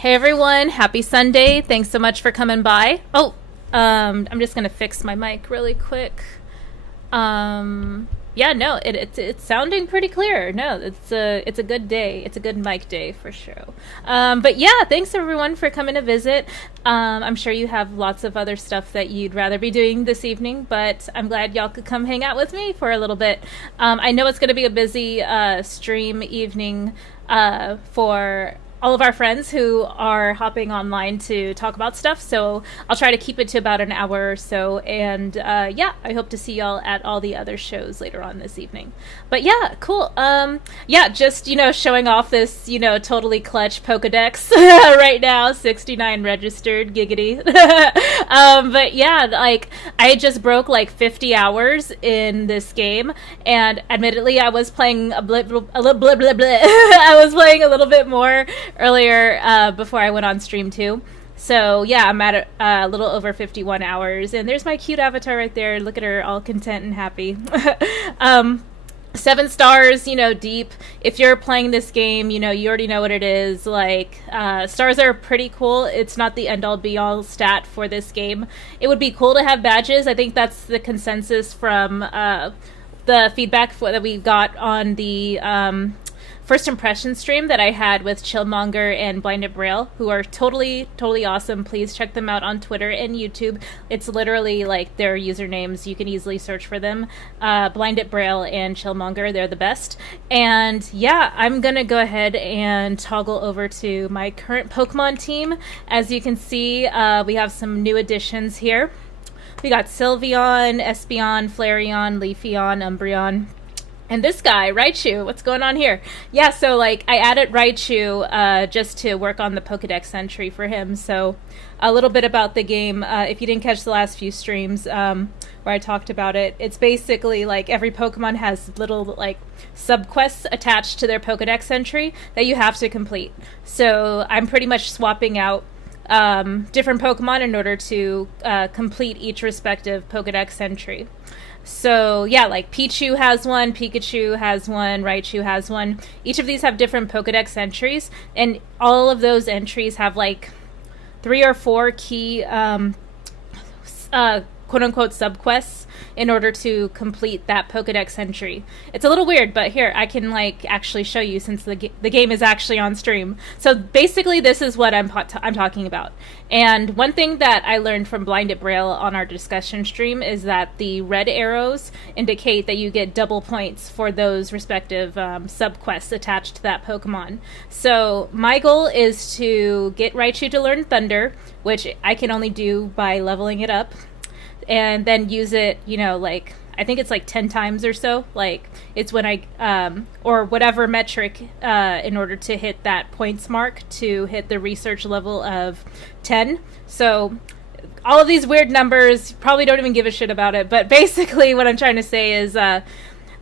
Hey everyone, happy Sunday. Thanks so much for coming by. Oh, I'm just gonna fix my mic really quick. Yeah, no, it's sounding pretty clear. No, it's a good day. It's a good mic day for sure. But yeah, thanks everyone for coming to visit. I'm sure you have lots of other stuff that you'd rather be doing this evening, but I'm glad y'all could come hang out with me for a little bit. I know it's going to be a busy stream evening for all of our friends who are hopping online to talk about stuff, so I'll try to keep it to about an hour or so, and yeah, I hope to see y'all at all the other shows later on this evening. But yeah, cool. Yeah, just, showing off this, totally clutch Pokédex right now, 69 registered, giggity. But yeah, I just broke 50 hours in this game, and admittedly, I was playing I was playing a little bit more earlier before I went on stream too. So yeah, I'm at a little over 51 hours, and there's my cute avatar right there. Look at her, all content and happy. 7 stars, deep. If you're playing this game, you already know what it is. Stars are pretty cool. It's not the end-all be-all stat for this game. It would be cool to have badges. I think that's the consensus from the feedback that we got on the first impression stream that I had with Chillmonger and Blinded Braille, who are totally awesome. Please check them out on Twitter and YouTube. It's literally like their usernames. You can easily search for them. Blinded Braille and Chillmonger, they're the best. And yeah, I'm gonna go ahead and toggle over to my current Pokemon team. As you can see, we have some new additions here. We got Sylveon, Espeon, Flareon, Leafeon, Umbreon. And this guy, Raichu, what's going on here? Yeah, so like I added Raichu just to work on the Pokédex entry for him. So a little bit about the game. If you didn't catch the last few streams where I talked about it, it's basically like every Pokemon has little like subquests attached to their Pokédex entry that you have to complete. So I'm pretty much swapping out different Pokemon in order to complete each respective Pokédex entry. So yeah, like Pichu has one, Pikachu has one, Raichu has one. Each of these have different Pokédex entries, and all of those entries have like 3 or 4 key quote-unquote subquests in order to complete that Pokédex entry. It's a little weird, but here, I can like actually show you since the game is actually on stream. So basically this is what I'm talking about. And one thing that I learned from Blinded Braille on our discussion stream is that the red arrows indicate that you get double points for those respective subquests attached to that Pokemon. So my goal is to get Raichu to learn Thunder, which I can only do by leveling it up, and then use it, you know, like I think it's like 10 times or so. Like it's when I or whatever metric in order to hit that points mark to hit the research level of 10. So all of these weird numbers, probably don't even give a shit about it, but basically what I'm trying to say is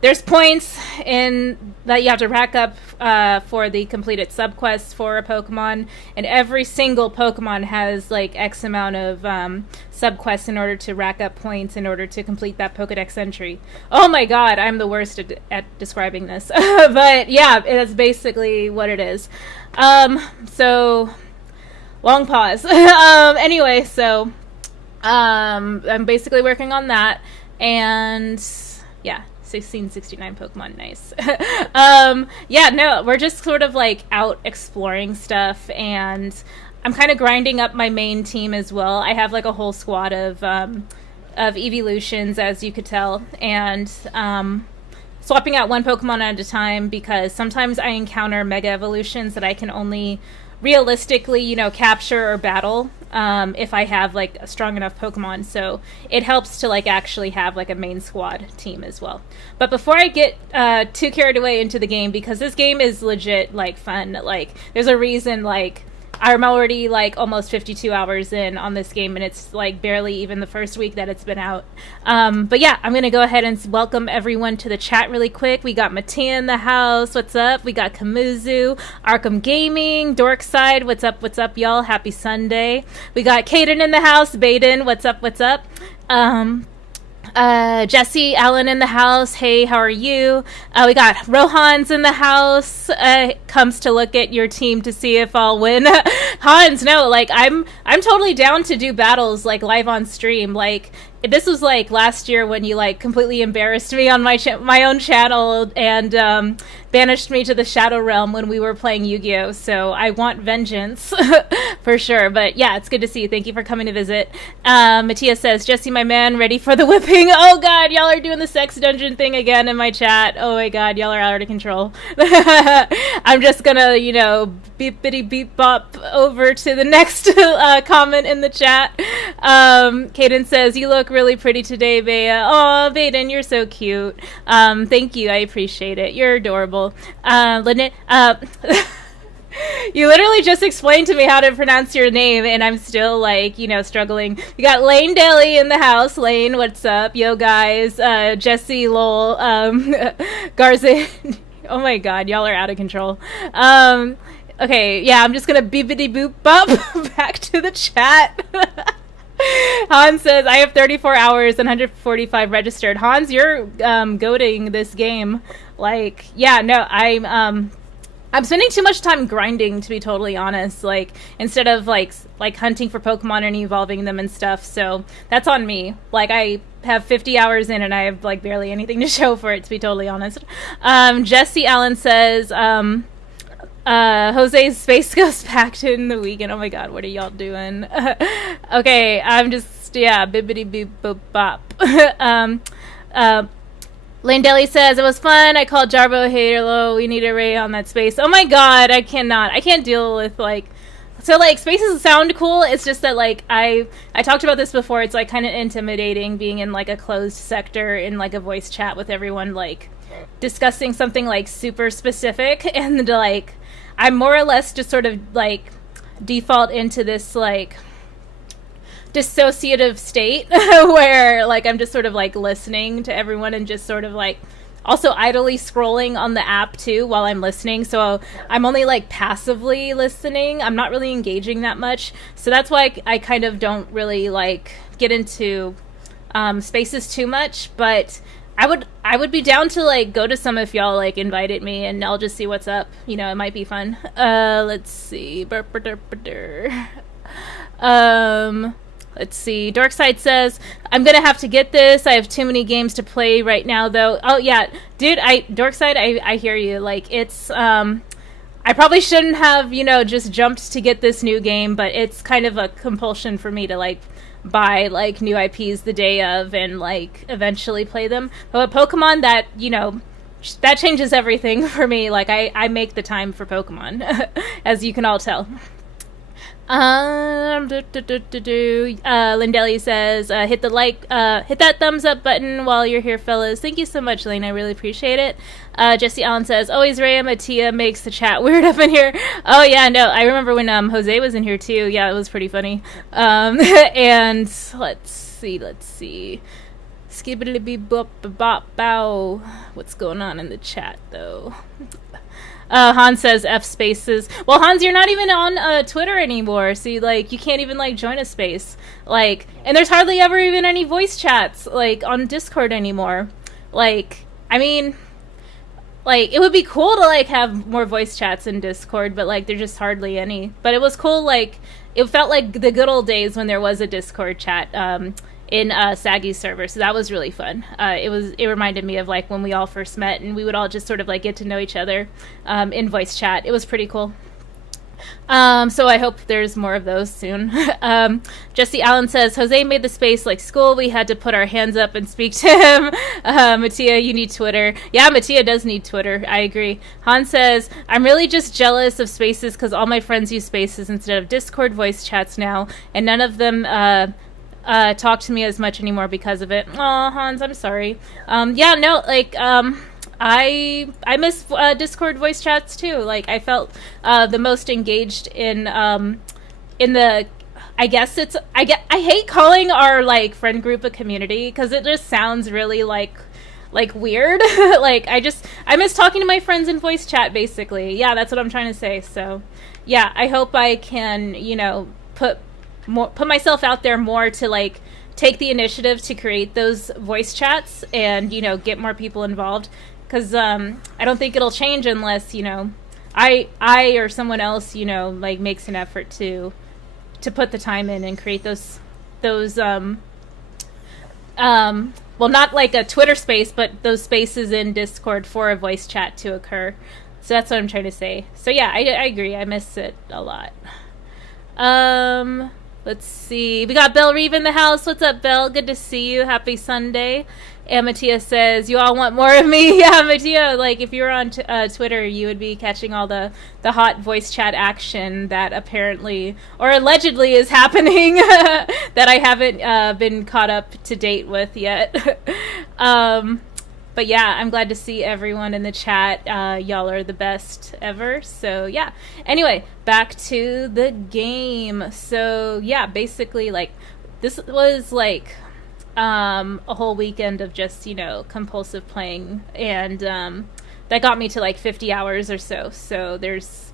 there's points in that you have to rack up for the completed subquests for a Pokemon, and every single Pokemon has like X amount of subquests in order to rack up points in order to complete that Pokédex entry. Oh my god, I'm the worst at describing this. But yeah, that's basically what it is. So, long pause. Anyway, so I'm basically working on that, and yeah. 1669 Pokemon, nice. Yeah, no, we're just sort of like out exploring stuff, and I'm kind of grinding up my main team as well. I have like a whole squad of evolutions, as you could tell, and swapping out one Pokemon at a time because sometimes I encounter Mega Evolutions that I can only realistically, you know, capture or battle if I have like a strong enough Pokemon. So it helps to like actually have like a main squad team as well. But before I get too carried away into the game, because this game is legit like fun, like there's a reason like I'm already like almost 52 hours in on this game, and it's like barely even the first week that it's been out. But yeah, I'm gonna go ahead and welcome everyone to the chat really quick. We got Mattia in the house, what's up? We got Kamuzu, Arkham Gaming, Dorkside, what's up y'all? Happy Sunday. We got Kaden in the house, Baden, what's up? Jesse Allen in the house. Hey, how are you? We got Rohan's in the house. Comes to look at your team to see if I'll win. Hans, no, like I'm totally down to do battles like live on stream. Like this was like last year when you like completely embarrassed me on my own channel and banished me to the Shadow Realm when we were playing Yu-Gi-Oh! So I want vengeance for sure. But yeah, it's good to see you. Thank you for coming to visit. Matthias says, Jesse, my man, ready for the whipping. Oh god, y'all are doing the sex dungeon thing again in my chat. Oh my god, y'all are out of control. I'm just gonna, you know, beep-bitty beep-bop over to the next comment in the chat. Kaden says, you look really pretty today, Bea. Oh, Baden, you're so cute. Thank you, I appreciate it. You're adorable. Lynette, you literally just explained to me how to pronounce your name, and I'm still like, you know, struggling. We got Lane Daly in the house. Lane, what's up? Yo, guys. Jesse, lol. Garzin. Oh my god, y'all are out of control. Okay, yeah, I'm just gonna beepity boop bop back to the chat. Hans says, I have 34 hours and 145 registered. Hans, you're goating this game. Like, yeah, no, I'm I'm spending too much time grinding, to be totally honest. Like, instead of like hunting for Pokemon and evolving them and stuff. So that's on me. Like, I have 50 hours in and I have like barely anything to show for it, to be totally honest. Jesse Allen says, Jose's space goes packed in the weekend. Oh my god, what are y'all doing? Okay, I'm just, yeah, bibbity beep boop bop. Lane Deli says, it was fun. I called Jarbo, hello, we need a ray on that space. Oh my god, I can't deal with, like, so, like, spaces sound cool. It's just that, like, I talked about this before. It's, like, kind of intimidating being in, like, a closed sector in, like, a voice chat with everyone, like, discussing something, like, super specific. And, like, I more or less just sort of, like, default into this, like, dissociative state where, like, I'm just sort of, like, listening to everyone and just sort of, like, also idly scrolling on the app too while I'm listening. So I'm only, like, passively listening. I'm not really engaging that much. So that's why I kind of don't really, like, get into spaces too much. But I would be down to, like, go to some if y'all, like, invited me, and I'll just see what's up. You know, it might be fun. Let's see. Let's see. Dorkside says, I'm going to have to get this. I have too many games to play right now, though. Oh, yeah. Dude, Dorkside, I hear you. Like, it's, I probably shouldn't have, you know, just jumped to get this new game, but it's kind of a compulsion for me to, like, buy, like, new IPs the day of and, like, eventually play them. But with Pokemon, that, you know, that changes everything for me. Like, I make the time for Pokemon, as you can all tell. Lindelli says, hit that thumbs up button while you're here, fellas. Thank you so much, Lane. I really appreciate it. Jesse Allen says, always Rhea Mattia makes the chat weird up in here. Oh yeah, no, I remember when Jose was in here too. Yeah, it was pretty funny. And let's see. Skibbity bop bop bow. What's going on in the chat though? Hans says F spaces. Well, Hans, you're not even on Twitter anymore, so you can't even, like, join a space. Like, and there's hardly ever even any voice chats, like, on Discord anymore. Like, I mean, like, it would be cool to, like, have more voice chats in Discord, but, like, there's just hardly any. But it was cool, like, it felt like the good old days when there was a Discord chat, in Saggy's server, so that was really fun. It reminded me of, like, when we all first met and we would all just sort of, like, get to know each other in voice chat. It was pretty cool. So I hope there's more of those soon. Jesse Allen says, Jose made the space like school. We had to put our hands up and speak to him. Mattia, you need Twitter. Yeah, Mattia does need Twitter. I agree. Han says, I'm really just jealous of spaces because all my friends use spaces instead of Discord voice chats now, and none of them talk to me as much anymore because of it. Aw, Hans, I'm sorry. Yeah, no, like, I miss Discord voice chats too. Like, I felt the most engaged in the, I guess I hate calling our, like, friend group a community because it just sounds really like weird. Like, I miss talking to my friends in voice chat, basically. Yeah, that's what I'm trying to say. So yeah, I hope I can, you know, put myself out there more to, like, take the initiative to create those voice chats and, you know, get more people involved. Because I don't think it'll change unless, you know, I or someone else, you know, like, makes an effort to put the time in and create those well, not like a Twitter space, but those spaces in Discord for a voice chat to occur. So that's what I'm trying to say. So yeah, I agree. I miss it a lot. Let's see. We got Belle Reeve in the house. What's up, Belle? Good to see you. Happy Sunday. And Mattia says, you all want more of me? Yeah, Mattia, like, if you were on Twitter, you would be catching all the hot voice chat action that apparently, or allegedly, is happening that I haven't been caught up to date with yet. But yeah, I'm glad to see everyone in the chat. Y'all are the best ever. So yeah. Anyway, back to the game. So yeah, basically, like, this was like a whole weekend of just, you know, compulsive playing, and that got me to like 50 hours or so. So there's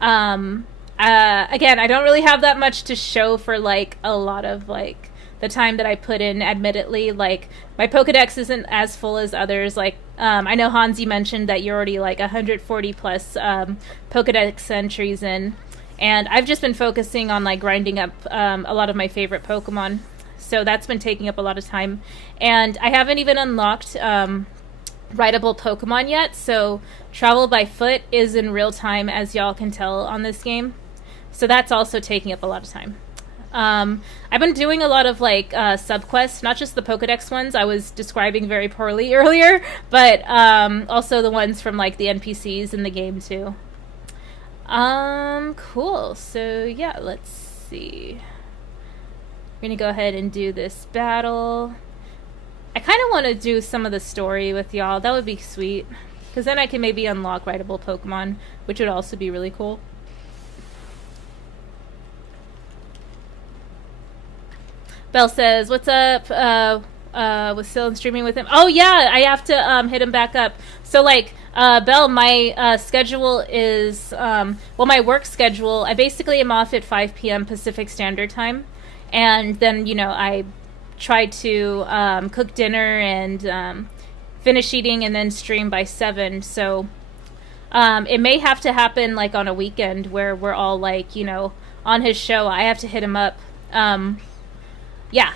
again, I don't really have that much to show for, like, a lot of, like, the time that I put in, admittedly. Like, my Pokedex isn't as full as others. Like, I know, Hans, you mentioned that you're already like 140 plus Pokedex entries in. And I've just been focusing on like grinding up a lot of my favorite Pokemon. So that's been taking up a lot of time. And I haven't even unlocked rideable Pokemon yet. So travel by foot is in real time, as y'all can tell on this game. So that's also taking up a lot of time. I've been doing a lot of like subquests, not just the Pokedex ones I was describing very poorly earlier, but also the ones from like the NPCs in the game too. Cool. So yeah, let's see. We're gonna go ahead and do this battle. I kind of want to do some of the story with y'all. That would be sweet, because then I can maybe unlock rideable Pokemon, which would also be really cool. Belle says, "What's up? Was still in streaming with him." Oh yeah, I have to hit him back up. So like, Belle, my schedule is my work schedule. I basically am off at 5 p.m. Pacific Standard Time, and then I try to cook dinner and finish eating, and then stream by 7. So it may have to happen like on a weekend where we're all like on his show. I have to hit him up. Yeah.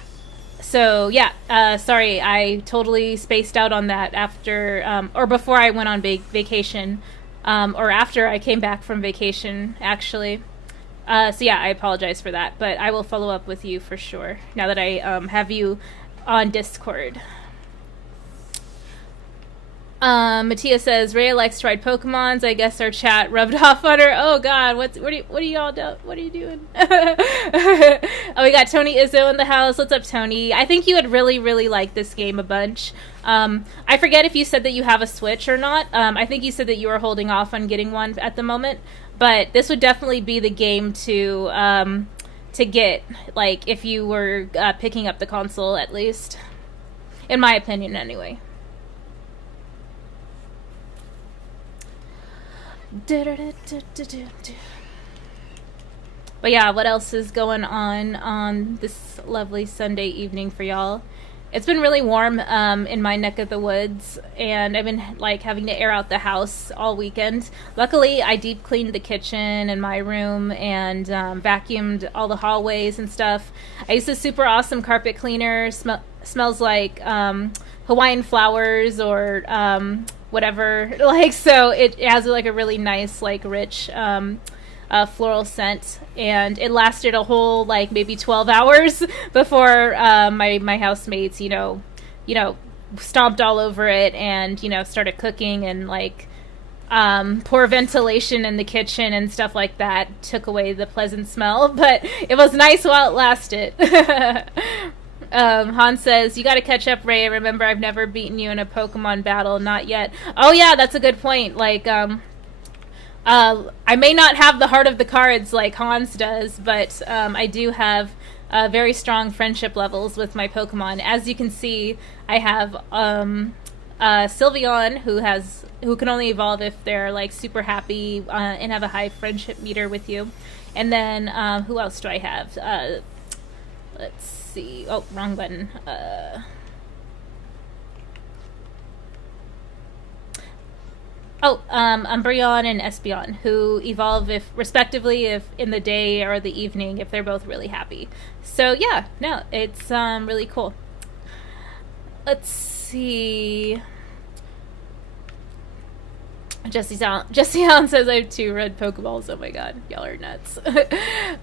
So, yeah, sorry, I totally spaced out on that after, or before I went on vacation, or after I came back from vacation, actually. So, yeah, I apologize for that, but I will follow up with you for sure, now that I have you on Discord. Mattia says, Rhea likes to ride Pokemons. I guess our chat rubbed off on her. Oh God, what are y'all doing? What are you doing? Oh, we got Tony Izzo in the house. What's up, Tony? I think you would really, really like this game a bunch. I forget if you said that you have a Switch or not. I think you said that you were holding off on getting one at the moment, but this would definitely be the game to get, like, if you were picking up the console, at least, in my opinion, anyway. But yeah, what else is going on this lovely Sunday evening for y'all? It's been really warm in my neck of the woods, and I've been like having to air out the house all weekend. Luckily, I deep cleaned the kitchen and my room and vacuumed all the hallways and stuff. I used a super awesome carpet cleaner. Smells like Hawaiian flowers or whatever, like, so it has like a really nice, like, rich floral scent, and it lasted a whole like maybe 12 hours before my housemates stomped all over it and started cooking, and like poor ventilation in the kitchen and stuff like that took away the pleasant smell, but it was nice while it lasted. Han says, you gotta catch up, Ray. Remember, I've never beaten you in a Pokemon battle. Not yet. Oh yeah, that's a good point. Like, I may not have the heart of the cards like Hans does, but I do have very strong friendship levels with my Pokemon. As you can see, I have Sylveon, who can only evolve if they're like super happy and have a high friendship meter with you. And then who else do I have? Let's see. Oh, wrong button. Umbreon and Espeon, who evolve respectively if in the day or the evening if they're both really happy. So yeah, no, it's really cool. Let's see. Jesse Allen says I have 2 red Pokeballs. Oh my god, y'all are nuts.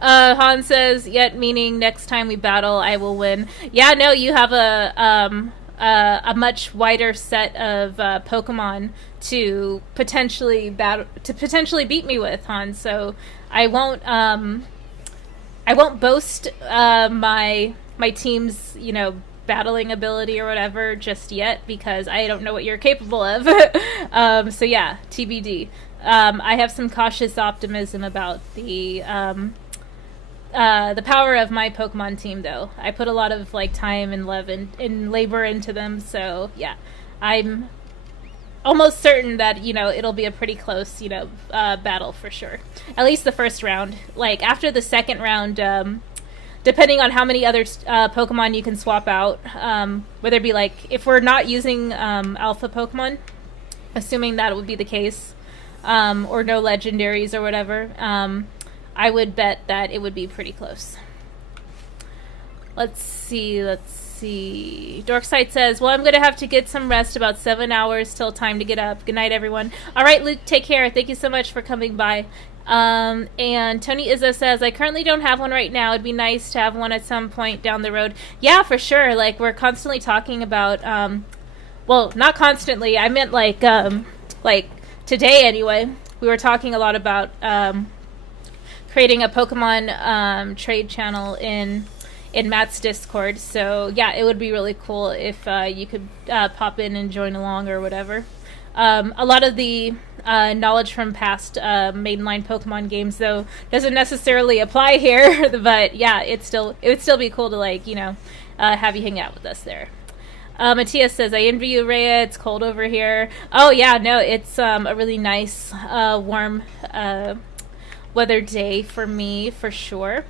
Han says, yet meaning next time we battle, I will win. Yeah, no, you have a much wider set of Pokemon to potentially beat me with, Han. So I won't boast my team's battling ability or whatever just yet, because I don't know what you're capable of. So yeah, TBD. I have some cautious optimism about the power of my Pokemon team, though. I put a lot of like time and love and labor into them, so yeah, I'm almost certain that it'll be a pretty close battle for sure. At least the first round. Like after the second round, depending on how many other Pokemon you can swap out, whether it be like, if we're not using alpha Pokemon, assuming that would be the case, or no legendaries or whatever, I would bet that it would be pretty close. Let's see. Dorksight says, well, I'm going to have to get some rest, about 7 hours till time to get up. Good night, everyone. All right, Luke, take care. Thank you so much for coming by. And Tony Izzo says, I currently don't have one right now. It'd be nice to have one at some point down the road. Yeah, for sure. Like, we're constantly talking about, well, not constantly. I meant like today anyway. We were talking a lot about creating a Pokemon trade channel in Matt's Discord. So yeah, it would be really cool if you could pop in and join along or whatever. A lot of the knowledge from past mainline Pokemon games, though, doesn't necessarily apply here. But yeah, it would still be cool to, like, you know, have you hang out with us there. Matthias says, I envy you, Rhea. It's cold over here. Oh yeah, no, it's a really nice warm weather day for me, for sure.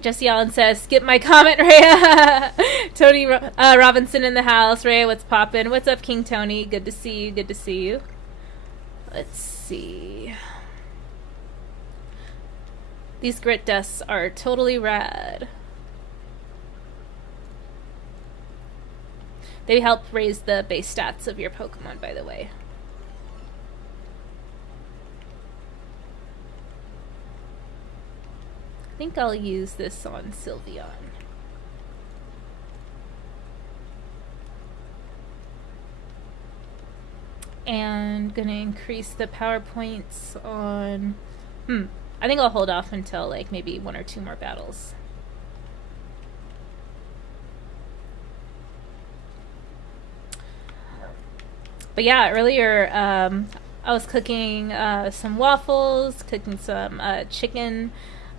Jesse Allen says, skip my comment, Rhea. Tony Robinson in the house. Rhea, what's poppin'? What's up, King Tony? Good to see you. Good to see you. Let's see. These grit dusts are totally rad. They help raise the base stats of your Pokemon, by the way. I think I'll use this on Sylveon. And gonna increase the power points on... I think I'll hold off until, like, maybe 1 or 2 more battles. But yeah, earlier I was cooking some waffles, cooking some chicken.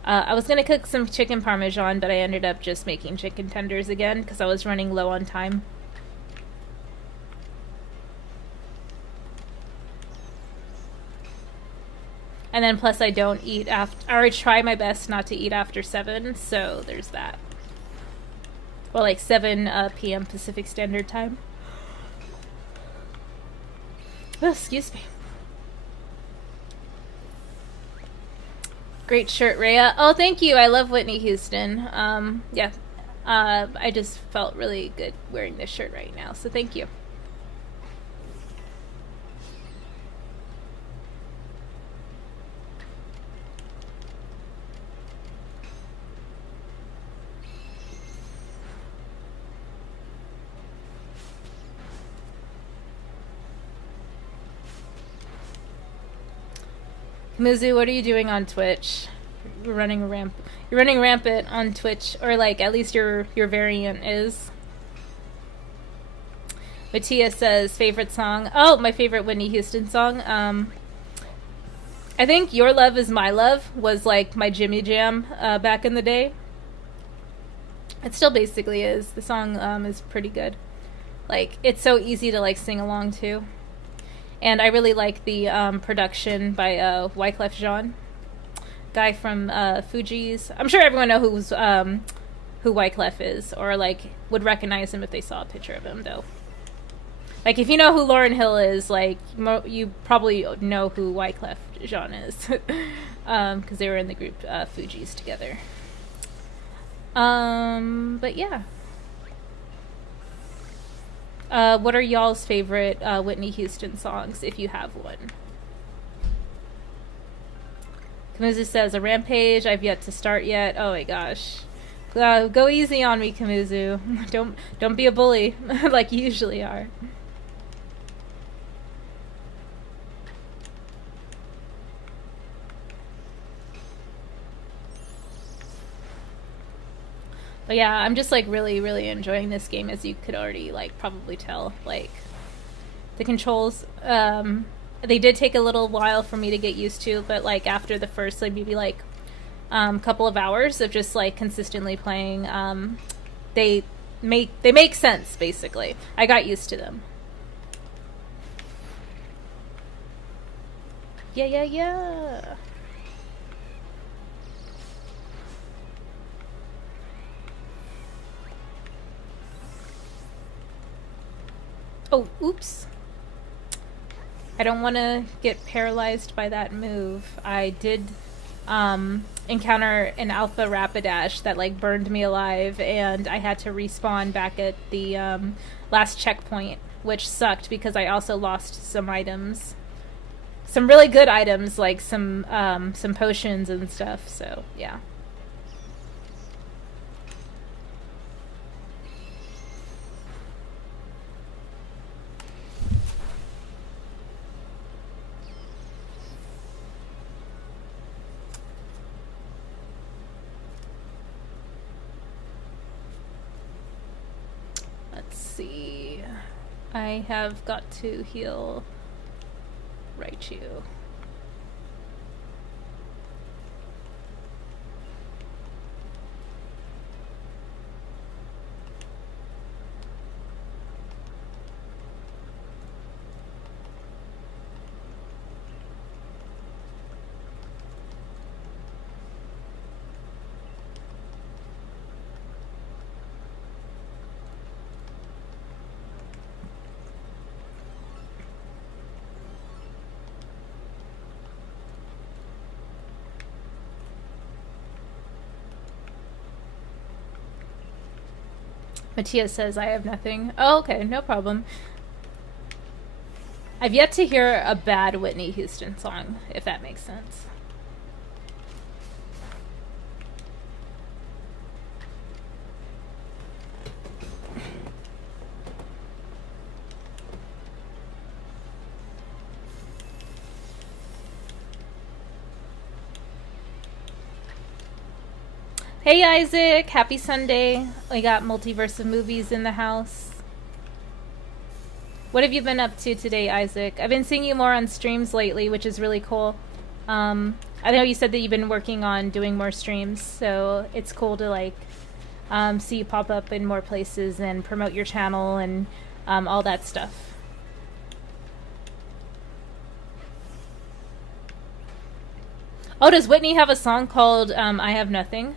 I was going to cook some chicken parmesan, but I ended up just making chicken tenders again because I was running low on time. And then plus I don't eat after, or I try my best not to eat after 7, so there's that. Well, like 7 p.m. Pacific Standard Time. Oh, excuse me. Great shirt, Rhea. Oh, thank you. I love Whitney Houston. Yeah. I just felt really good wearing this shirt right now, so thank you. Mizu, what are you doing on Twitch? You're running rampant on Twitch, or like at least your variant is. Matthias says favorite song. Oh, my favorite Whitney Houston song. I think "Your Love Is My Love" was like my Jimmy Jam back in the day. It still basically is. The song is pretty good. Like, it's so easy to like sing along to. And I really like the production by Wyclef Jean, guy from Fugees. I'm sure everyone knows who Wyclef is, or like would recognize him if they saw a picture of him, though. Like, if you know who Lauryn Hill is, like you probably know who Wyclef Jean is, because they were in the group Fugees together. But yeah. What are y'all's favorite Whitney Houston songs, if you have one? Kamuzu says, a rampage. I've yet to start yet. Oh my gosh. Go easy on me, Kamuzu. Don't be a bully like you usually are. But yeah, I'm just like really, really enjoying this game, as you could already like probably tell. Like, the controls, they did take a little while for me to get used to, but like after the first like maybe like couple of hours of just like consistently playing, they make sense basically. I got used to them. Yeah. Oh, oops. I don't want to get paralyzed by that move. I did encounter an alpha rapidash that like burned me alive, and I had to respawn back at the last checkpoint, which sucked because I also lost some items. Some really good items, like some potions and stuff, so yeah. Let's see. I have got to heal Raichu. Matthias says, I have nothing. Oh, okay, no problem. I've yet to hear a bad Whitney Houston song, if that makes sense. Hey Isaac, happy Sunday. We got Multiverse of Movies in the house. What have you been up to today, Isaac? I've been seeing you more on streams lately, which is really cool. I know you said that you've been working on doing more streams, so it's cool to like see you pop up in more places and promote your channel and all that stuff. Oh, does Whitney have a song called I Have Nothing?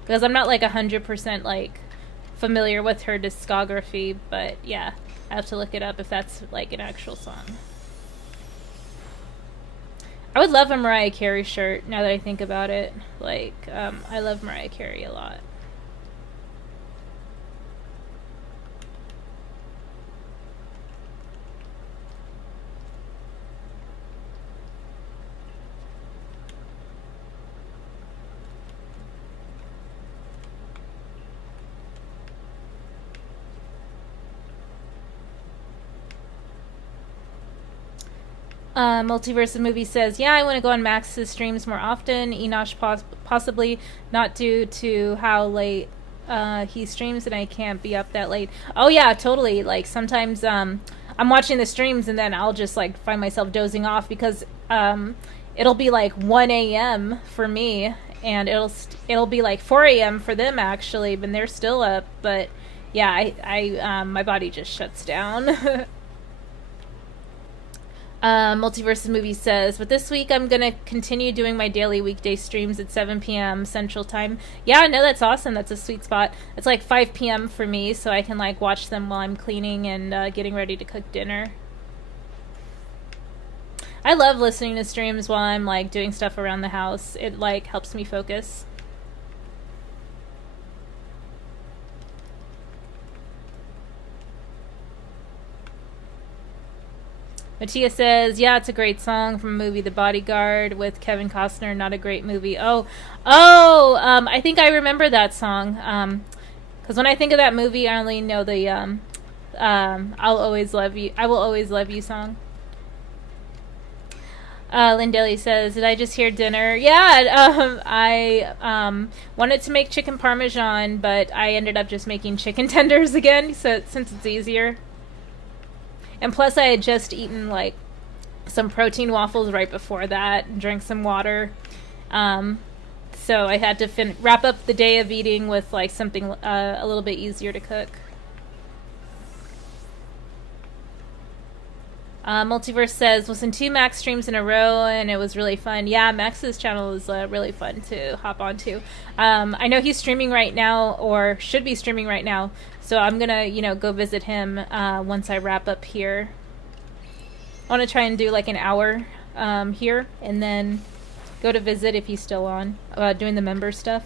Because I'm not like 100% like familiar with her discography, but yeah, I have to look it up if that's like an actual song. I would love a Mariah Carey shirt now that I think about it. Like, I love Mariah Carey a lot. Multiverse of Movie says, yeah, I want to go on Max's streams more often. Enosh possibly not due to how late he streams and I can't be up that late. Oh yeah, totally. Like sometimes I'm watching the streams and then I'll just like find myself dozing off because it'll be like 1 a.m. for me and it'll be like 4 a.m. for them actually, but they're still up. But yeah, I my body just shuts down. Multiverse of Movie says, but this week I'm gonna continue doing my daily weekday streams at 7 p.m. Central Time. Yeah, no, that's awesome. That's a sweet spot. It's like 5 p.m. for me, so I can like watch them while I'm cleaning and getting ready to cook dinner. I love listening to streams while I'm like doing stuff around the house. It like helps me focus. Matthias says, yeah, it's a great song from a movie, The Bodyguard, with Kevin Costner. Not a great movie. I think I remember that song. Because when I think of that movie, I only know the I'll Always Love You, I Will Always Love You song. Lindelli says, did I just hear dinner? Yeah, I wanted to make chicken parmesan, but I ended up just making chicken tenders again, so since it's easier. And plus I had just eaten like some protein waffles right before that and drank some water. So I had to wrap up the day of eating with like something a little bit easier to cook. Multiverse says, listen to Max streams in a row and it was really fun. Yeah, Max's channel is really fun to hop onto. I know he's streaming right now, or should be streaming right now, so I'm gonna, go visit him once I wrap up here. I want to try and do like an hour here, and then go to visit if he's still on, doing the member stuff.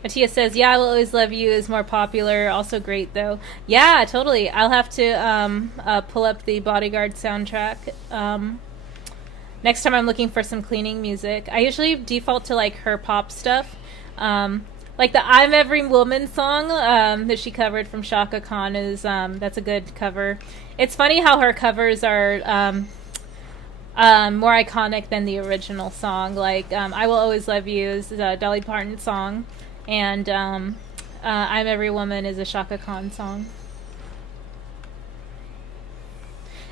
Matthias says, yeah, I Will Always Love You is more popular. Also great, though. Yeah, totally. I'll have to pull up the Bodyguard soundtrack. Next time I'm looking for some cleaning music. I usually default to, like, her pop stuff. Like the I'm Every Woman song that she covered from Shaka Khan is, that's a good cover. It's funny how her covers are more iconic than the original song. Like, I Will Always Love You is a Dolly Parton song. And I'm Every Woman is a Shaka Khan song.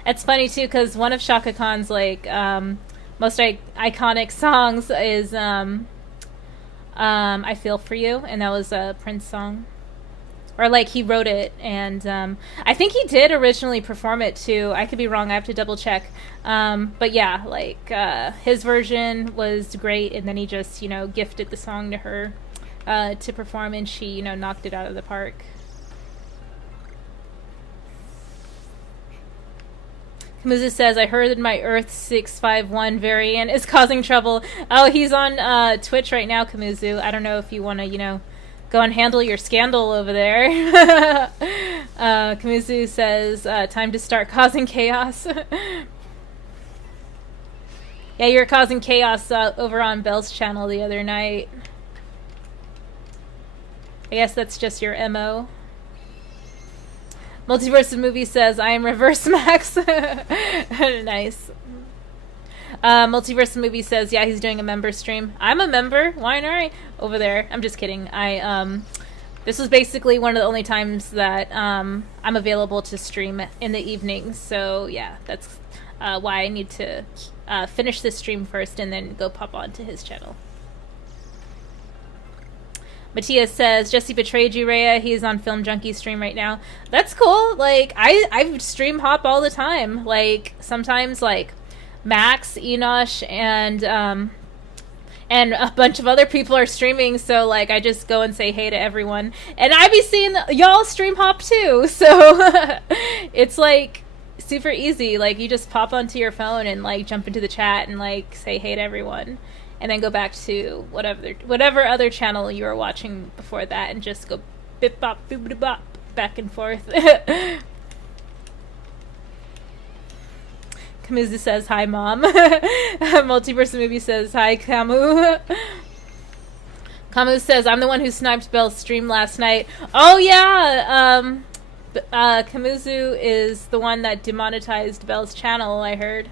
It's funny, too, because one of Shaka Khan's, like, most iconic songs is I Feel For You, and that was a Prince song. Or, like, he wrote it, and I think he did originally perform it, too. I could be wrong. I have to double-check. But, yeah, like, his version was great, and then he just, gifted the song to her. To perform, and she, knocked it out of the park. Kamuzu says, I heard my Earth 651 variant is causing trouble. Oh, he's on Twitch right now, Kamuzu. I don't know if you want to, go and handle your scandal over there. Kamuzu says, time to start causing chaos. Yeah, you were causing chaos over on Belle's channel the other night. I guess that's just your MO. Multiverse of Movie says, I am Reverse Max. Nice. Multiverse of Movie says, yeah, he's doing a member stream. I'm a member. Why not? I over there. I'm just kidding. This was basically one of the only times that I'm available to stream in the evenings. So, yeah, that's why I need to finish this stream first and then go pop on to his channel. Matthias says, Jesse betrayed you, Rhea. He's on Film Junkie stream right now. That's cool. Like, I stream hop all the time. Like, sometimes, like, Max, Enosh, and a bunch of other people are streaming, so, like, I just go and say hey to everyone. And I be seeing y'all stream hop, too. So, it's, like, super easy. Like, you just pop onto your phone and, like, jump into the chat and, like, say hey to everyone. And then go back to whatever other channel you were watching before that, and just go bip bop boop bop back and forth. Kamuzu says hi, mom. Multiverse Movie says hi, Camu. Camu says I'm the one who sniped Belle's stream last night. Oh yeah, Kamuzu is the one that demonetized Belle's channel. I heard.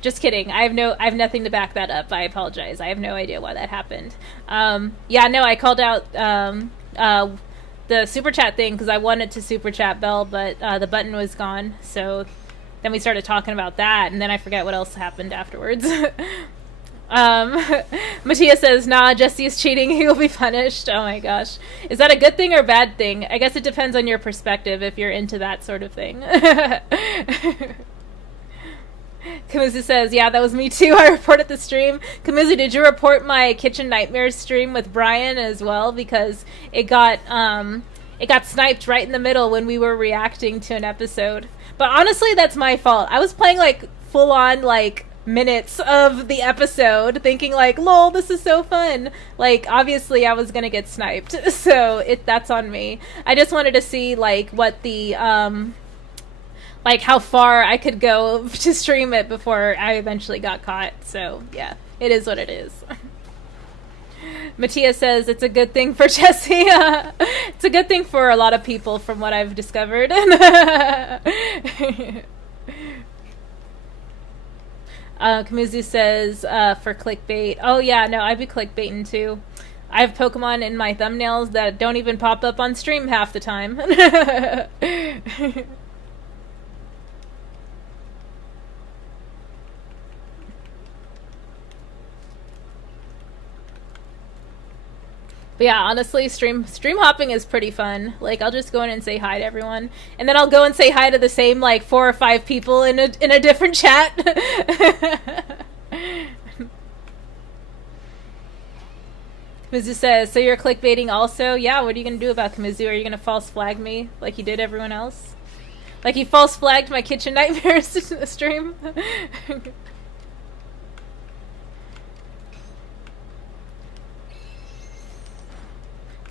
Just kidding. I have nothing to back that up. I apologize. I have no idea why that happened. Yeah, no, I called out the super chat thing because I wanted to super chat Belle, but the button was gone. So then we started talking about that, and then I forget what else happened afterwards. Mattia says, nah, Jesse is cheating. He will be punished. Oh my gosh. Is that a good thing or bad thing? I guess it depends on your perspective if you're into that sort of thing. Kamuzu says, yeah, that was me too. I reported the stream. Kamuzu, did you report my Kitchen Nightmares stream with Brian as well? Because it got sniped right in the middle when we were reacting to an episode. But honestly, that's my fault. I was playing, like, full-on, like, minutes of the episode, thinking, like, lol, this is so fun. Like, obviously, I was gonna get sniped. So, that's on me. I just wanted to see, like, what the, like, how far I could go to stream it before I eventually got caught. So, yeah, it is what it is. Mattia says it's a good thing for Jesse. It's a good thing for a lot of people from what I've discovered. Kamuzu says for clickbait. Oh, yeah, no, I'd be clickbaiting too. I have Pokemon in my thumbnails that don't even pop up on stream half the time. But yeah, honestly, stream hopping is pretty fun. Like, I'll just go in and say hi to everyone, and then I'll go and say hi to the same like 4 or 5 people in a different chat. Kamizu says, "So you're clickbaiting also?" Yeah. What are you gonna do about Kamizu? Are you gonna false flag me like you did everyone else? Like you false flagged my Kitchen Nightmares stream?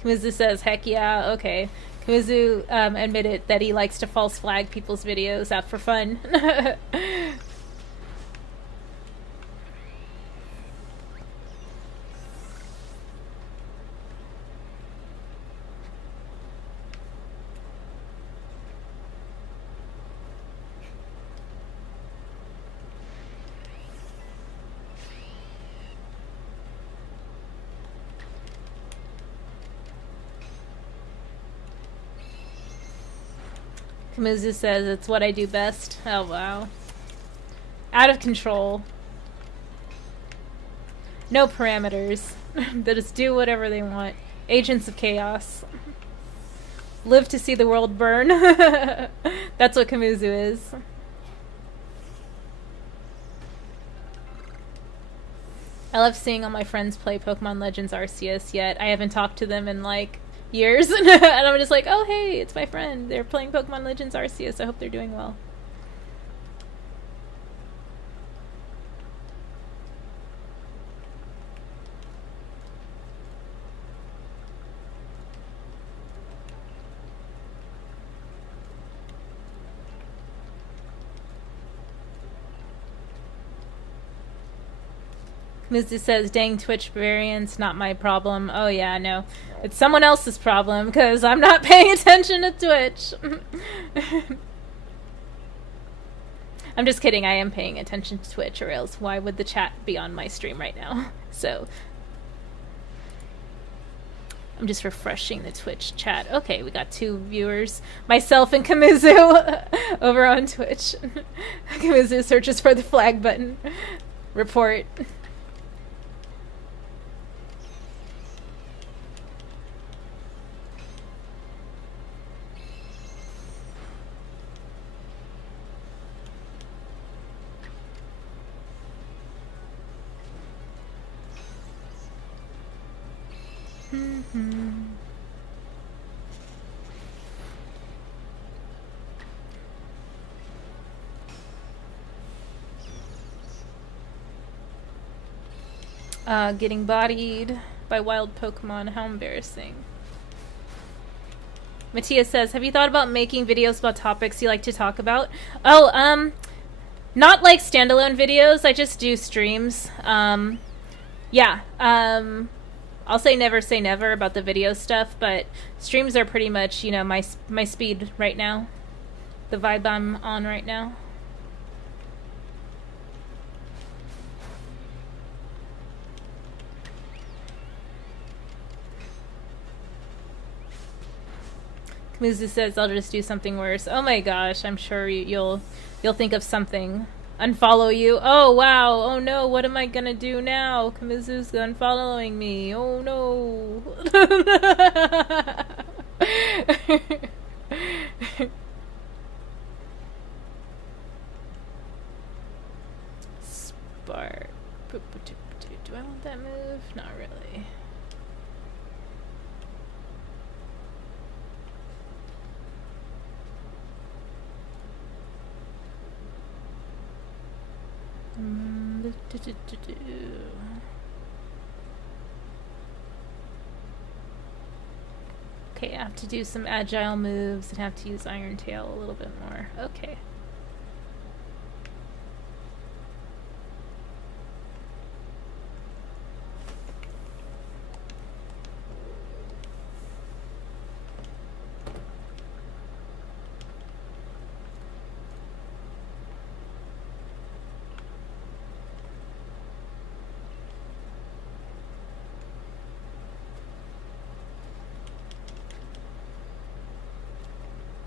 Kamizu says, "Heck yeah, okay." Kamizu admitted that he likes to false flag people's videos out for fun. Kamizu says, "It's what I do best." Oh, wow. Out of control. No parameters. They just do whatever they want. Agents of chaos. Live to see the world burn. That's what Kamizu is. I love seeing all my friends play Pokemon Legends Arceus, yet I haven't talked to them in like years. And I'm just like, oh hey, it's my friend. They're playing Pokemon Legends Arceus. I hope they're doing well. Mizu says, "Dang Twitch variants, not my problem." Oh yeah, no. It's someone else's problem, because I'm not paying attention to Twitch. I'm just kidding, I am paying attention to Twitch, or else why would the chat be on my stream right now? So, I'm just refreshing the Twitch chat. Okay, we got 2 viewers. Myself and Kamizu over on Twitch. Kamizu searches for the flag button. Report. Getting bodied by wild Pokemon. How embarrassing. Matthias says, "Have you thought about making videos about topics you like to talk about?" Oh, not like standalone videos. I just do streams. Yeah. I'll say never about the video stuff, but streams are pretty much, you know, my speed right now. The vibe I'm on right now. Kamizu says, "I'll just do something worse." Oh my gosh, I'm sure you'll think of something. Unfollow you. Oh wow. Oh no, what am I gonna do now? Kamizu's unfollowing me. Oh no. Spark. Do I want that move? Not really. Okay, I have to do some agile moves and have to use Iron Tail a little bit more. Okay.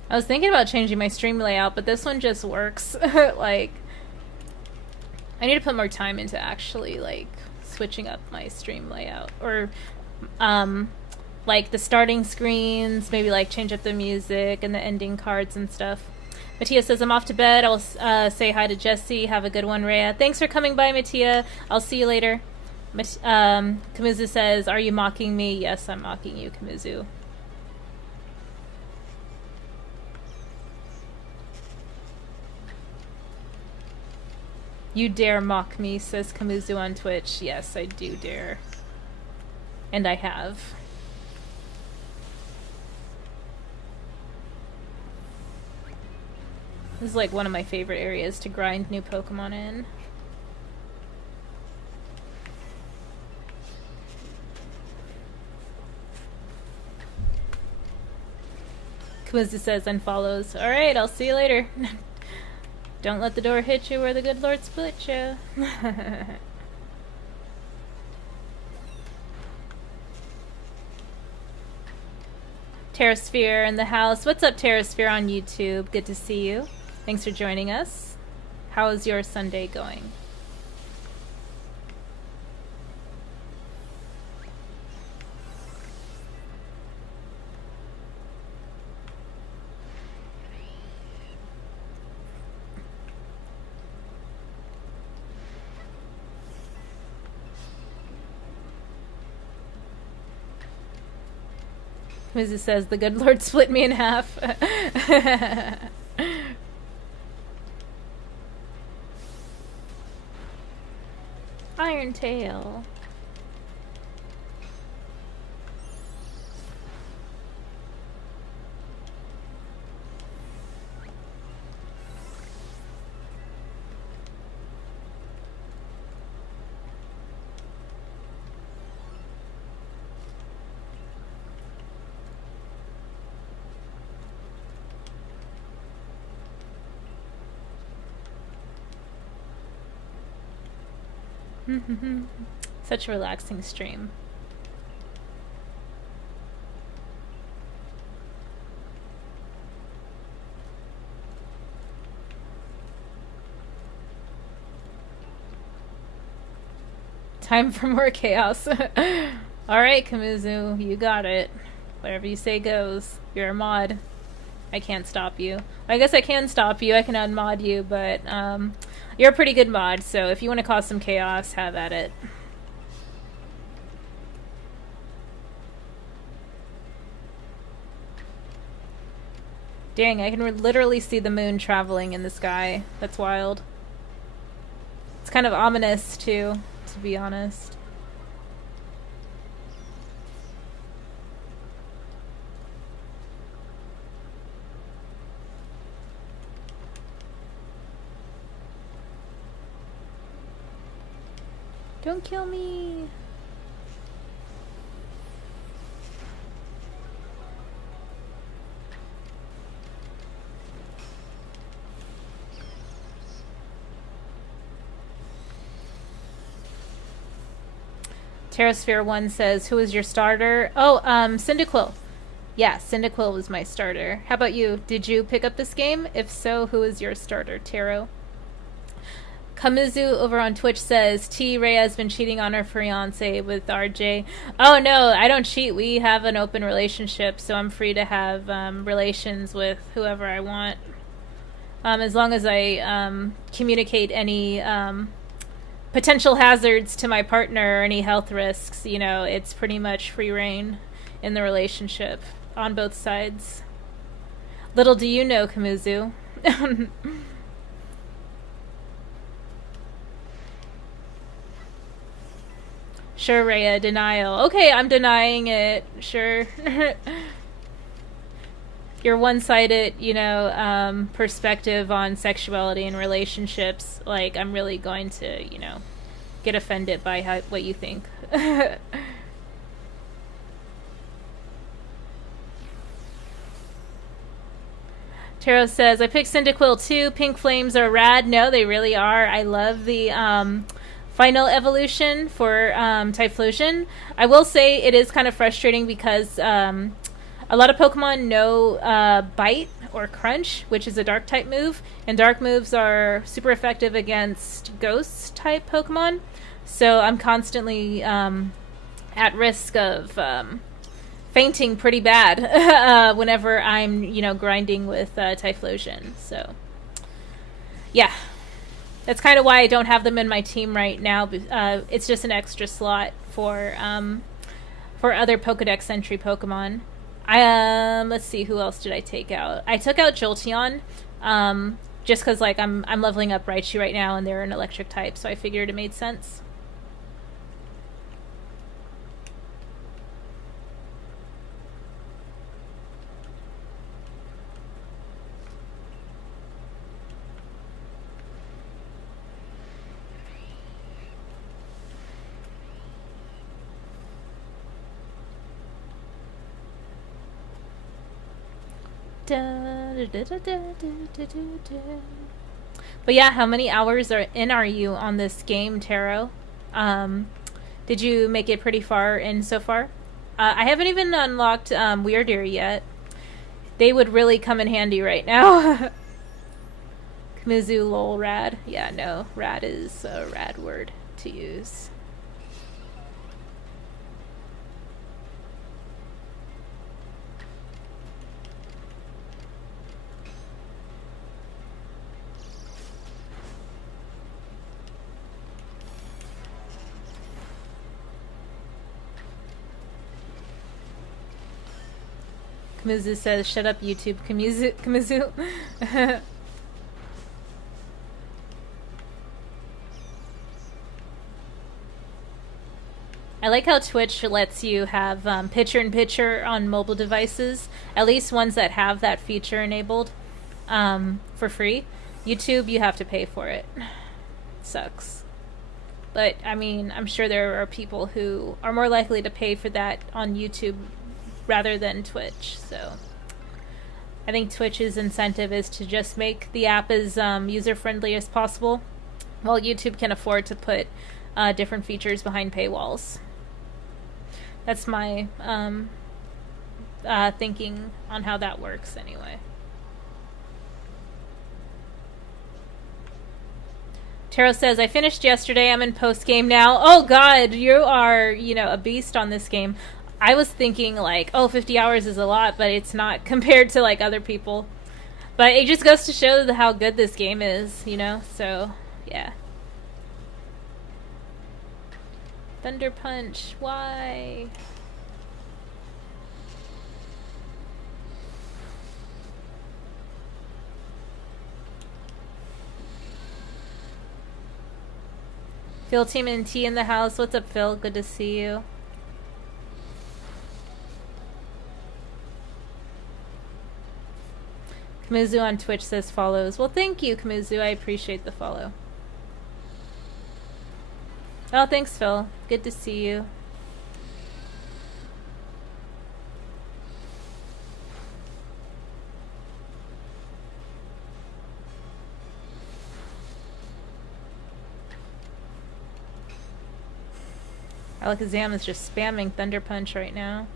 I was thinking about changing my stream layout, but this one just works. Like, I need to put more time into actually, like, switching up my stream layout. Or, like the starting screens, maybe like change up the music and the ending cards and stuff. Mattia says, I'm off to bed. I'll say hi to Jesse. Have a good one, Rhea. Thanks for coming by, Mattia. I'll see you later. Kamuzu says, are you mocking me? Yes, I'm mocking you, Kamuzu. You dare mock me, says Kamuzu on Twitch. Yes, I do dare. And I have. This is like one of my favorite areas to grind new Pokemon in. Kamuzu says unfollows. Alright, I'll see you later. Don't let the door hit you where the good Lord split you. Terrasphere in the house. What's up, Terrasphere on YouTube? Good to see you. Thanks for joining us. How is your Sunday going? Mrs. says, the good Lord split me in half. Iron Tail. Such a relaxing stream. Time for more chaos. Alright, Kamuzu, you got it. Whatever you say goes. You're a mod. I can't stop you. I guess I can stop you. I can unmod you, but you're a pretty good mod, so if you want to cause some chaos, have at it. Dang, I can literally see the moon traveling in the sky. That's wild. It's kind of ominous, too, to be honest. Don't kill me! Terrasphere 1 says, who is your starter? Oh, Cyndaquil. Yeah, Cyndaquil was my starter. How about you? Did you pick up this game? If so, who is your starter, Taro? Kamuzu over on Twitch says, T. Rhea has been cheating on her fiance with RJ. Oh, no, I don't cheat. We have an open relationship, so I'm free to have relations with whoever I want. As long as I communicate any potential hazards to my partner or any health risks, you know, it's pretty much free reign in the relationship on both sides. Little do you know, Kamuzu. Sure, Rhea, denial. Okay, I'm denying it. Sure. Your one-sided, you know, perspective on sexuality and relationships, like, I'm really going to, you know, get offended by what you think. Taro says, I picked Cyndaquil too. Pink flames are rad. No, they really are. I love the final evolution for Typhlosion. I will say it is kind of frustrating because a lot of Pokemon know Bite or Crunch, which is a dark type move, and dark moves are super effective against ghost type Pokemon. So I'm constantly at risk of fainting pretty bad whenever I'm, grinding with Typhlosion. So, yeah. That's kind of why I don't have them in my team right now. It's just an extra slot for other Pokédex entry Pokemon. Let's see, who else did I take out? I took out Jolteon, just because like I'm leveling up Raichu right now, and they're an electric type, so I figured it made sense. But yeah, how many hours are you on this game, Taro? Did you make it pretty far in so far? I haven't even unlocked Weirdeer yet. They would really come in handy right now. Kmizu, lol, rad. Yeah, no, rad is a rad word to use. Kmizu says, shut up, YouTube. Kmizu. I like how Twitch lets you have picture-in-picture on mobile devices, at least ones that have that feature enabled, for free. YouTube, you have to pay for it. Sucks. But, I mean, I'm sure there are people who are more likely to pay for that on YouTube rather than Twitch, so I think Twitch's incentive is to just make the app as user-friendly as possible, while YouTube can afford to put different features behind paywalls. That's my thinking on how that works, anyway. Taro says, I finished yesterday, I'm in post-game now. Oh god, you are, a beast on this game. I was thinking, like, 50 hours is a lot, but it's not compared to, like, other people. But it just goes to show how good this game is, so, yeah. Thunder Punch, why? Phil Team and T in the house. What's up, Phil? Good to see you. Kmizu on Twitch says follows. Well, thank you, Kmizu. I appreciate the follow. Oh, thanks, Phil. Good to see you. Alakazam is just spamming Thunder Punch right now.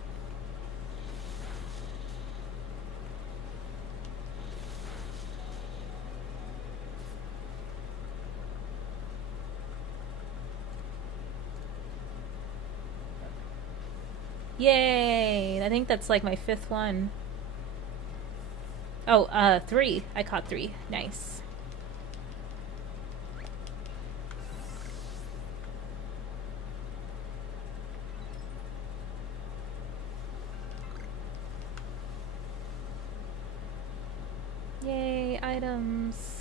Yay! I think that's like my 5th one. Oh, 3. I caught 3. Nice. Yay, items.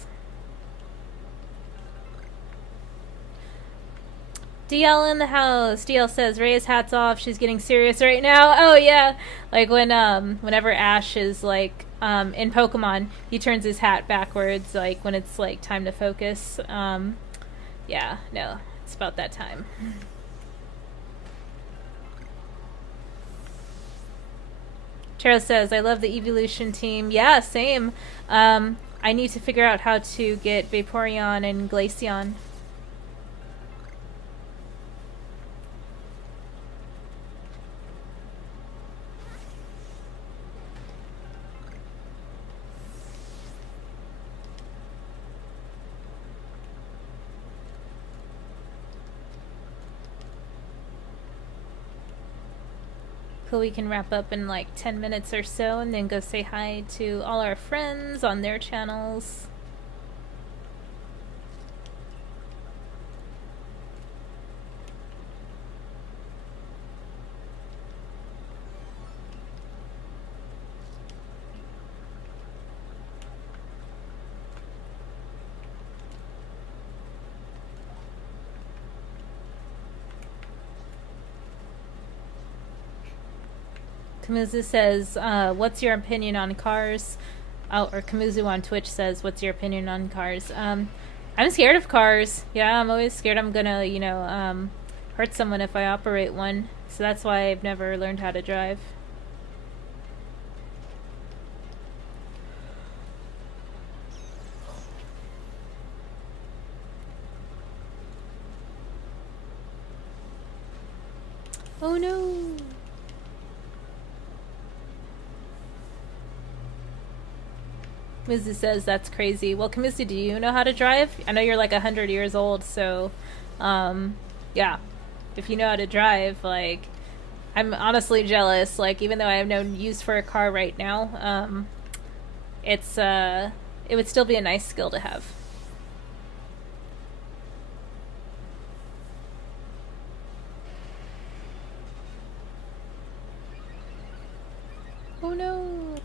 DL in the house. DL says, Rey's hat's off. She's getting serious right now. Oh, yeah. Like when, whenever Ash is, like, in Pokemon, he turns his hat backwards, like, when it's, like, time to focus. Yeah, no. It's about that time. Tara says, I love the evolution team. Yeah, same. I need to figure out how to get Vaporeon and Glaceon. Cool, we can wrap up in like 10 minutes or so and then go say hi to all our friends on their channels. Kamuzu says, what's your opinion on cars? Oh, or Kamuzu on Twitch says, what's your opinion on cars? I'm scared of cars. Yeah, I'm always scared I'm gonna, hurt someone if I operate one. So that's why I've never learned how to drive. Oh no! Kamuzu says that's crazy. Well, Kamuzu, do you know how to drive? I know you're like 100 years old, so yeah. If you know how to drive, like, I'm honestly jealous. Like, even though I have no use for a car right now, it would still be a nice skill to have. Oh no!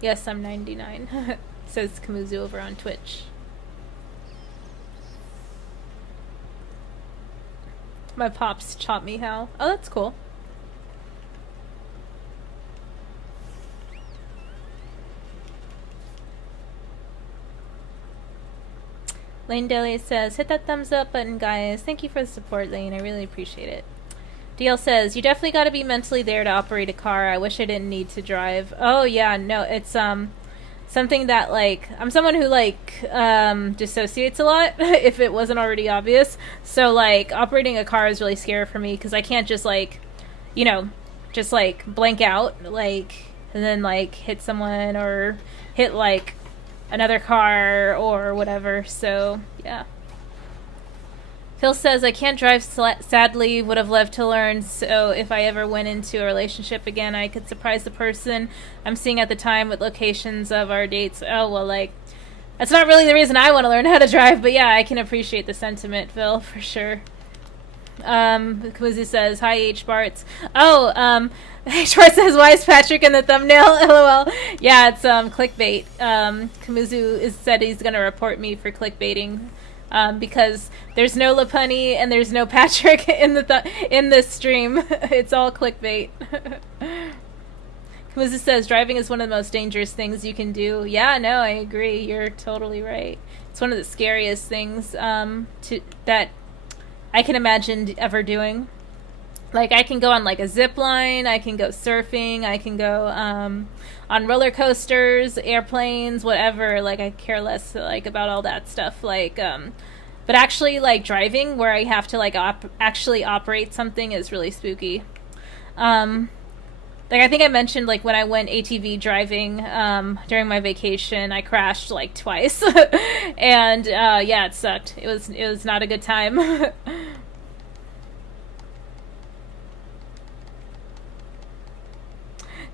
Yes, I'm 99, says Kamuzu over on Twitch. My pops taught me how. Oh, that's cool. Lane Deli says, hit that thumbs up button, guys. Thank you for the support, Lane. I really appreciate it. DL says, you definitely got to be mentally there to operate a car. I wish I didn't need to drive. Oh, yeah, no, it's something that, like, I'm someone who, like, dissociates a lot, if it wasn't already obvious. So, like, operating a car is really scary for me, because I can't just, like, just, like, blank out, like, and then, like, hit someone, or hit, like, another car, or whatever. So, yeah. Phil says, I can't drive, sadly, would have loved to learn, so if I ever went into a relationship again, I could surprise the person I'm seeing at the time with locations of our dates. Oh, well, like, that's not really the reason I want to learn how to drive, but yeah, I can appreciate the sentiment, Phil, for sure. Kamuzu says, hi, H. Bartz. Oh, H. Bartz says, why is Patrick in the thumbnail? LOL. Yeah, it's, clickbait. Kamuzu said he's gonna report me for clickbaiting. Because there's no Lapunny and there's no Patrick in this stream. It's all clickbait. Kamuzu says, driving is one of the most dangerous things you can do. Yeah, no, I agree. You're totally right. It's one of the scariest things that I can imagine ever doing. Like, I can go on, like, a zip line, I can go surfing, I can go on roller coasters, airplanes, whatever. Like, I care less, like, about all that stuff. Like, but actually, like, driving where I have to, like, actually operate something is really spooky. Like, I think I mentioned, like, when I went ATV driving during my vacation, I crashed, like, twice. And, yeah, it sucked. It was not a good time.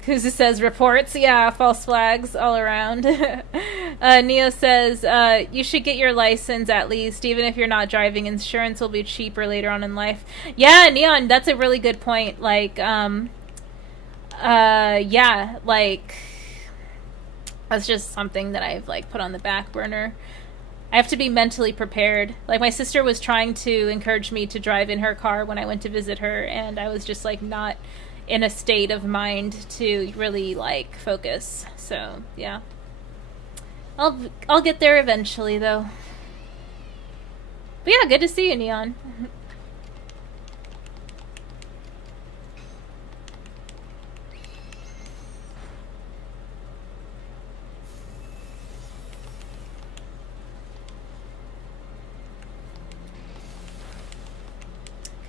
Kuzu says reports. Yeah, false flags all around. Neo says, you should get your license at least, even if you're not driving. Insurance will be cheaper later on in life. Yeah, Neon, that's a really good point. Like, yeah, like, that's just something that I've, like, put on the back burner. I have to be mentally prepared. Like, my sister was trying to encourage me to drive in her car when I went to visit her, and I was just, like, not in a state of mind to really, like, focus. So, yeah. I'll get there eventually, though. But yeah, good to see you, Neon.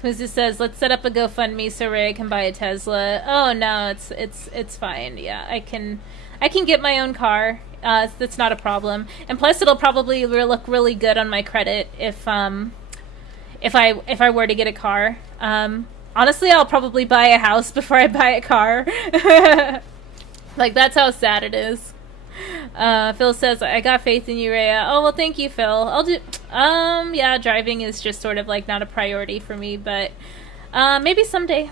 Kuzu says, let's set up a GoFundMe so Ray can buy a Tesla. Oh no, it's fine. Yeah, I can get my own car. That's not a problem. And plus, it'll probably look really good on my credit if I were to get a car. Honestly, I'll probably buy a house before I buy a car. Like, that's how sad it is. Phil says, I got faith in you, Rhea. Oh, well, thank you, Phil. I'll do... yeah, driving is just sort of, like, not a priority for me, but maybe someday.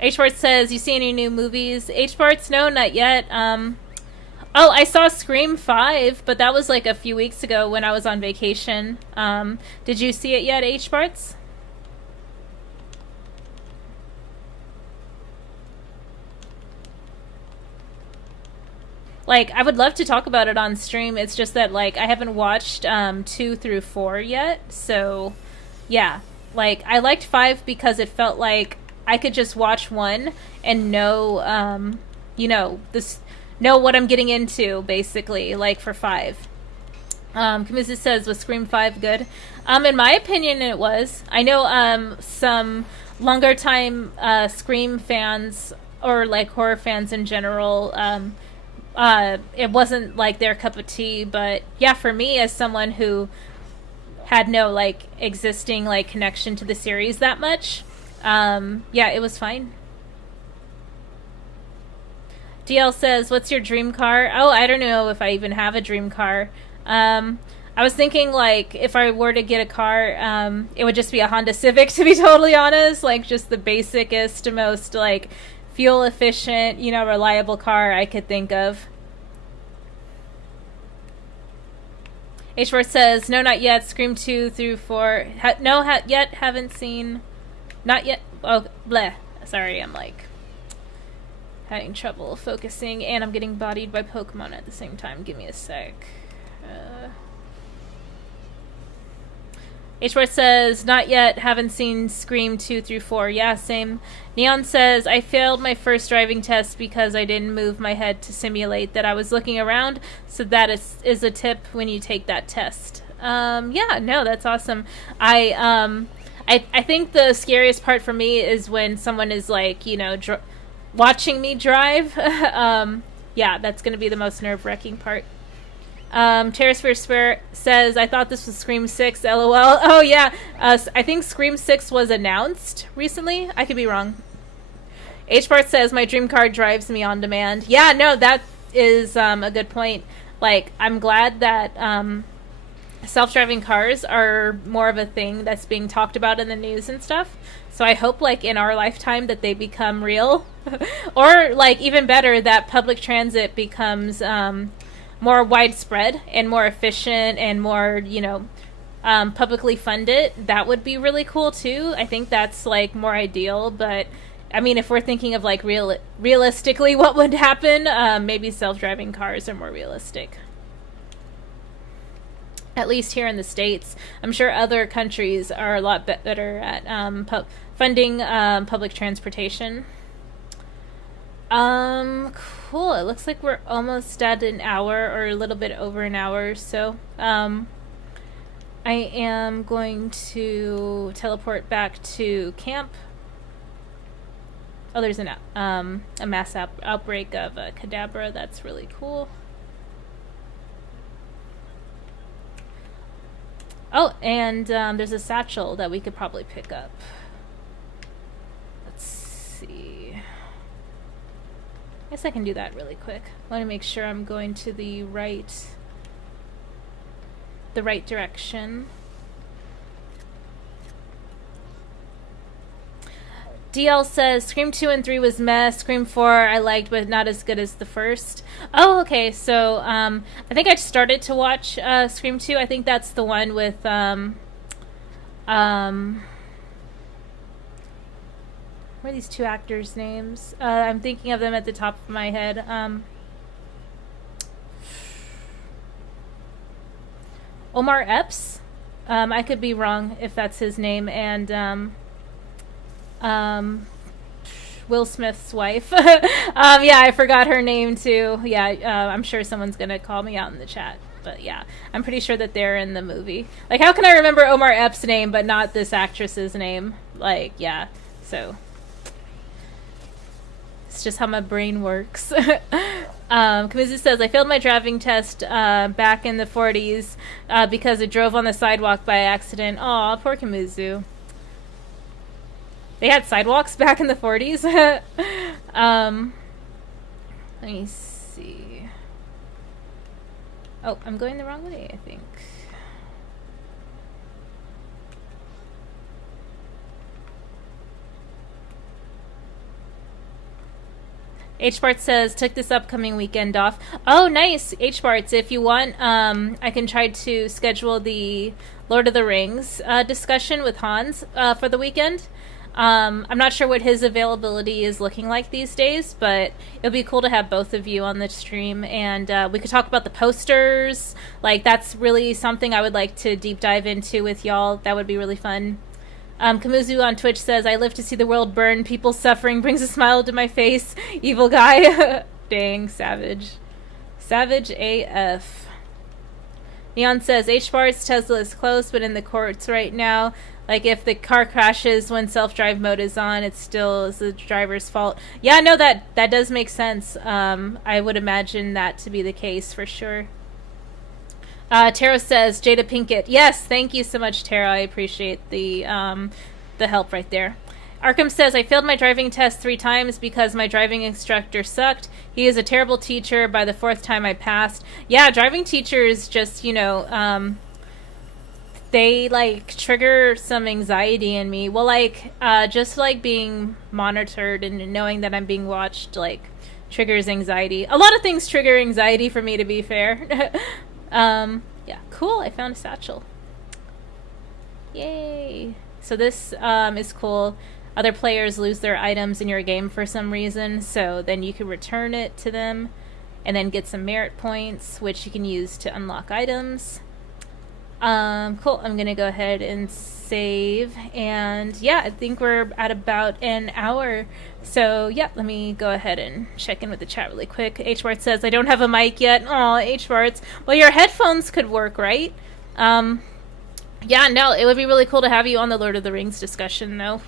H. Bart says, you see any new movies? H. Bart's, no, not yet. Oh, I saw Scream 5, but that was, like, a few weeks ago when I was on vacation. Did you see it yet, H. Bart's? Like, I would love to talk about it on stream. It's just that, like, I haven't watched 2 through 4 yet. So, yeah. Like, I liked 5 because it felt like I could just watch 1 and know, you know, know what I'm getting into, basically, like, for 5. Kamizu says, was Scream 5 good? In my opinion, it was. I know some longer time Scream fans, or, like, horror fans in general, it wasn't like their cup of tea, but yeah, for me as someone who had no like existing like connection to the series that much, yeah, it was fine. DL says, what's your dream car? Oh, I don't know if I even have a dream car. I was thinking like if I were to get a car, it would just be a Honda Civic, to be totally honest, like just the basicest, most like fuel efficient, you know, reliable car I could think of. H4 says, no, not yet. Scream 2 through 4. Yet. Haven't seen. Not yet. Oh, bleh. Sorry, I'm like having trouble focusing, and I'm getting bodied by Pokemon at the same time. Give me a sec. H4 says, not yet, haven't seen Scream 2 through 4. Yeah, same. Neon says, I failed my first driving test because I didn't move my head to simulate that I was looking around, so that is a tip when you take that test. Yeah, no, that's awesome. I think the scariest part for me is when someone is like, you know, watching me drive. Yeah, that's going to be the most nerve-wracking part. Terrasphere Spirit says, I thought this was Scream 6, lol. Oh, yeah. I think Scream 6 was announced recently. I could be wrong. H-Part says, my dream car drives me on demand. Yeah, no, that is a good point. Like, I'm glad that self-driving cars are more of a thing that's being talked about in the news and stuff. So I hope, like, in our lifetime that they become real. Or, like, even better, that public transit becomes more widespread and more efficient and more, you know, publicly funded. That would be really cool too. I think that's like more ideal, but I mean, if we're thinking of like realistically what would happen, maybe self-driving cars are more realistic. At least here in the States. I'm sure other countries are a lot better at funding public transportation. Cool. It looks like we're almost at an hour, or a little bit over an hour, so I am going to teleport back to camp. Oh, there's a mass outbreak of Kadabra. That's really cool. Oh, and there's a satchel that we could probably pick up. Let's see. I guess I can do that really quick. I want to make sure I'm going to the right direction. DL says, Scream 2 and 3 was mess. Scream 4 I liked, but not as good as the first. Oh, okay. So, I think I started to watch Scream 2. I think that's the one with, what are these two actors' names? I'm thinking of them at the top of my head. Omar Epps? I could be wrong if that's his name. And, Will Smith's wife. Yeah, I forgot her name too. Yeah, I'm sure someone's gonna call me out in the chat. But yeah, I'm pretty sure that they're in the movie. Like, how can I remember Omar Epps' name but not this actress's name? Like, yeah, so... It's just how my brain works. Kamizu says, I failed my driving test back in the 40s because I drove on the sidewalk by accident. Aw, poor Kamizu. They had sidewalks back in the 40s. Let me see. Oh, I'm going the wrong way, I think. H-Bart says, took this upcoming weekend off. Oh, nice, H-Barts. If you want, I can try to schedule the Lord of the Rings discussion with Hans for the weekend. I'm not sure what his availability is looking like these days, but it'll be cool to have both of you on the stream, and we could talk about the posters. Like, that's really something I would like to deep dive into with y'all. That would be really fun. Kamuzu on Twitch says, I live to see the world burn. People suffering brings a smile to my face. Evil guy. Dang, savage. Savage AF. Neon says, H-Bars, Tesla is close, but in the courts right now. Like, if the car crashes when self-drive mode is on, it still is the driver's fault. Yeah, no, that does make sense. I would imagine that to be the case for sure. Tara says, Jada Pinkett. Yes, thank you so much, Tara. I appreciate the help right there. Arkham says, I failed my driving test 3 times because my driving instructor sucked. He is a terrible teacher. By the 4th time I passed. Yeah, driving teachers just, they, like, trigger some anxiety in me. Well, like, just, like, being monitored and knowing that I'm being watched, like, triggers anxiety. A lot of things trigger anxiety for me, to be fair. Yeah, cool. I found a satchel. Yay. So this is cool. Other players lose their items in your game for some reason, so then you can return it to them and then get some merit points, which you can use to unlock items. Cool. I'm going to go ahead and save. And yeah, I think we're at about an hour. So yeah, let me go ahead and check in with the chat really quick. H-Bart says, I don't have a mic yet. Aw, H-Barts. Well, your headphones could work, right? Yeah, no, it would be really cool to have you on the Lord of the Rings discussion, though.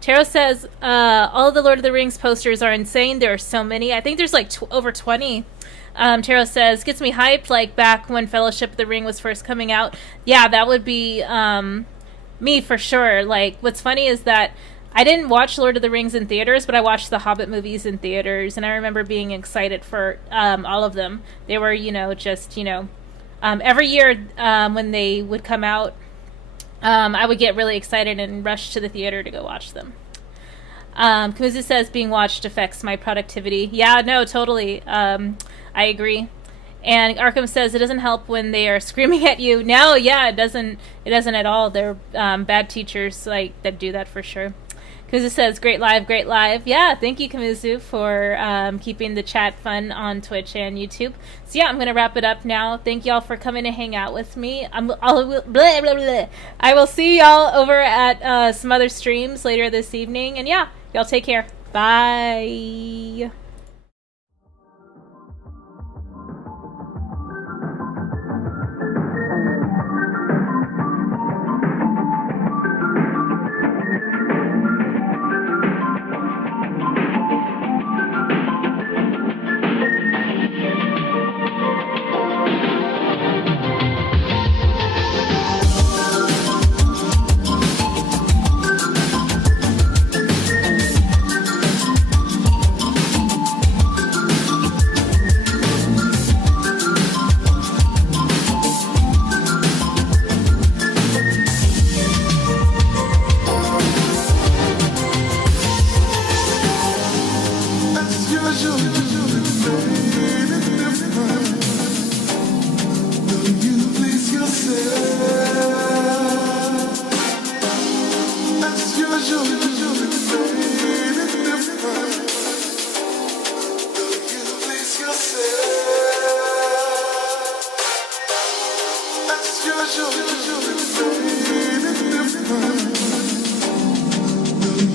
Taro says, all of the Lord of the Rings posters are insane. There are so many. I think there's like over 20. Taro says, gets me hyped, like back when Fellowship of the Ring was first coming out. Yeah, that would be me for sure. Like, what's funny is that I didn't watch Lord of the Rings in theaters, but I watched the Hobbit movies in theaters, and I remember being excited for all of them. They were, every year when they would come out, I would get really excited and rush to the theater to go watch them. Kamuzu says, being watched affects my productivity. Yeah, no, totally. I agree. And Arkham says, it doesn't help when they are screaming at you. No, yeah, it doesn't at all. They're bad teachers like that do that for sure. Kamuzu says, great live, great live. Yeah, thank you, Kamuzu, for keeping the chat fun on Twitch and YouTube. So yeah, I'm going to wrap it up now. Thank y'all for coming to hang out with me. I will see y'all over at some other streams later this evening. And yeah, y'all take care. Bye.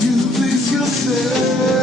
You please yourself.